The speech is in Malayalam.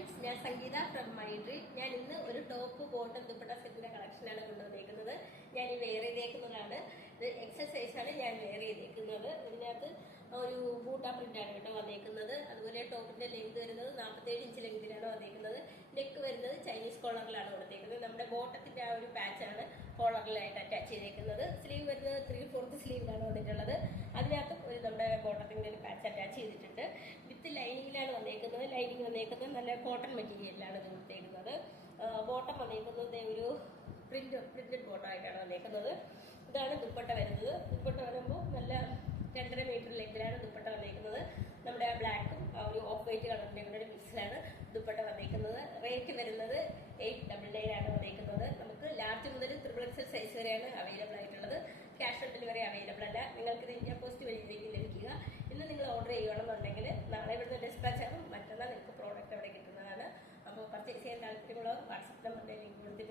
ഫ്രണ്ട്സ്, ഞാൻ സംഗീത ഫ്രം മൈ ഡ്രീം. ഞാൻ ഇന്ന് ഒരു ടോപ്പ് ബോട്ടം ദുപ്പട്ട സെറ്റിന്റെ കളക്ഷനാണ് കൊണ്ടുവന്നേക്കുന്നത്. ഞാൻ ഈ വെയർ ചെയ്തേക്കുന്നതാണ്. ഇത് എക്സസൈസ് ആണ് ഞാൻ വെയർ ചെയ്തേക്കുന്നത്. ഇതിനകത്ത് ഒരു ബൂട്ട പ്രിന്റാണ് കേട്ടോ വന്നേക്കുന്നത്. അതുപോലെ ടോപ്പിന്റെ ലെങ്ത് വരുന്നത് 47 ഇഞ്ച് ലെങ്തിലാണ് വന്നേക്കുന്നത്. നെക്ക് വരുന്നത് ചൈനീസ് കോളറിലാണ് കൊടുത്തേക്കുന്നത്. നമ്മുടെ ബോട്ടത്തിന്റെ ആ ഒരു പാച്ചാണ് കോളറിലായിട്ട് അറ്റാച്ച് ചെയ്തേക്കുന്നത്. സ്ലീവ് വരുന്നത് 3/4 സ്ലീവിലാണ് വന്നിട്ടുള്ളത്. അതിനകത്ത് ഒരു നമ്മുടെ ബോട്ടത്തിന്റെ ഒരു പാച്ച് അറ്റാച്ച് ചെയ്തിട്ടുണ്ട്. വിത്ത് ലൈനിങ്ങിലാണ് വന്നേക്കുന്നത്. ലൈനിങ് വന്നേക്കുന്നത് നല്ല കോട്ടൺ മെറ്റീരിയലിലാണ് ഇത് കൊടുത്തേക്കുന്നത്. ബോട്ടം വന്നേക്കുന്നത് ഒരു പ്രിന്റഡ് ബോട്ടം ആയിട്ടാണ് വന്നേക്കുന്നത്. ഇതാണ് ദുപ്പട്ട വരുന്നത്. ദുപ്പട്ട വരുമ്പോൾ നല്ല 2.5 മീറ്റർ ലെങ്തിലാണ് ദുപ്പട്ട വന്നേക്കുന്നത്. നമ്മുടെ ബ്ലാക്കും ആ ഒരു ഓഫ് വൈറ്റ് കളറിന്റെ കൂടെ ഒരു മിക്സിലാണ് ദുപ്പട്ട വന്നേക്കുന്നത്. റേറ്റ് വരുന്നത് 899 ആണ് വന്നേക്കുന്നത്. നമുക്ക് ലാർജ് മുതൽ XXL സൈസ് വരെയാണ് അവൈലബിൾ ആയിട്ടുള്ളത്. ക്യാഷ് ഓൺ ഡെലിവറി അവൈലബിൾ അല്ല. നിങ്ങൾക്ക് ഇത് ഇന്ത്യ പോസ്റ്റ് വഴിയിലേക്ക് ലഭിക്കുക. ഇന്ന് നിങ്ങൾ ഓർഡർ ചെയ്യണമെന്നുണ്ടെങ്കിൽ നാളെ ഇവിടുന്ന് ഡിസ്പാച്ച് ആകും. മറ്റന്നാൾ നിങ്ങൾക്ക് പ്രോഡക്റ്റ് അവിടെ കിട്ടുന്നതാണ്. അപ്പോൾ പർച്ചേസ് ചെയ്യാൻ താല്പര്യമുള്ളവർ വാട്സാപ്പ് നമ്പറിൽ ലിങ്ക് കൊടുത്തിട്ടുണ്ട്.